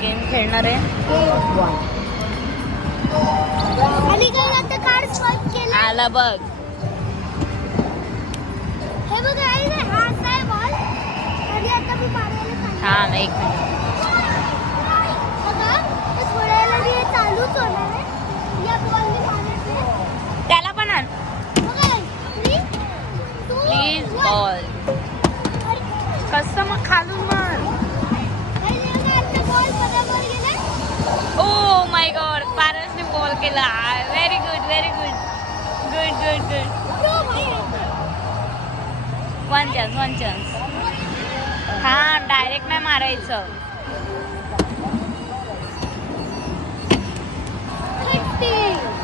Game खेळणार आहे. आणि काय आता कार्ड स्वाईप केला. आला बघ. हे बघ आहे ना, हा असा आहे बॉल आणि आता मी मारायला चालले. हा ना, एक मिनिट. बघा, ते थोड्या वेळाने हे चालूच होणार आहे. या बॉलने मारायचं. त्याला पण आण बघा, 3, 2, प्लीज. बॉल कसं मग खालून मार. ओ माय गॉड, पारसने बॉल केला. Very good, very good. Good good good. One chance. हा, डायरेक्ट नाही मारायचं.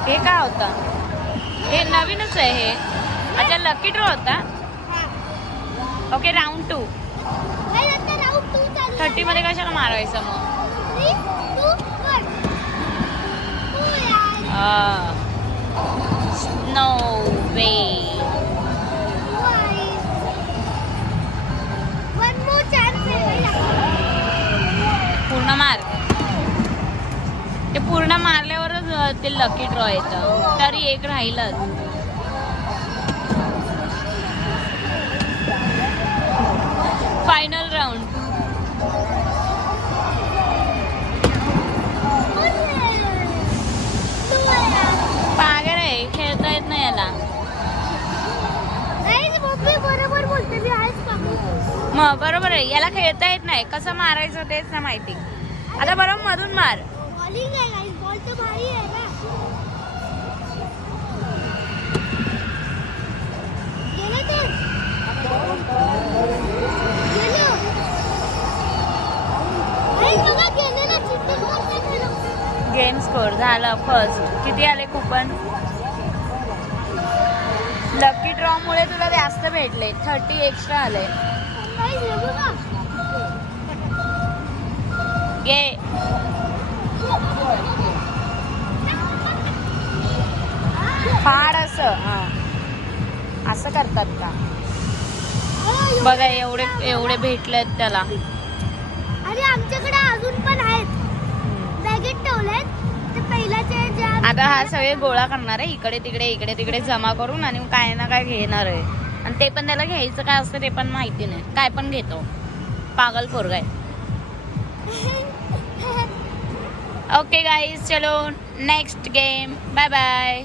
हे काय होतं? हे नवीनच आहे हे. अच्छा, लकी ड्रॉ होता. Okay, round 2. 30 मध्ये कशाला मारायचं मग? नो वे. पूर्ण मार. ते पूर्ण मारल्यावरच ते लकी ड्रॉ येतं. तरी एक राहिलंच. Final round. पागल आहे, खेळता येत नाही याला. मग बरोबर आहे, याला खेळता येत नाही. कसं मारायचं तेच ना माहिती. आता बरोबर मधून मार. गेम स्कोर झाला फर्स्ट. किती आले कुपन? लकी ड्रॉ मुळे तुला जास्त भेटले. 30 एक्स्ट्रा आले. घे. फाड असं. असं करतात का? बघा, एवढे भेटलेत त्याला. आणि आमच्याकडे अजून पण आहेत. बॅगेत ठेवलेत ते पहिल्याचे. आता हा सगळे गोळा करणार आहे, इकडे तिकडे जमा करून, आणि काय ना काय घेणार आहे. आणि ते पण त्याला घ्यायचं काय असतं ते पण माहिती नाही. काय पण घेतो. पागल पोरगा आहे. ओके गाइस, चलो नेक्स्ट गेम. Bye bye.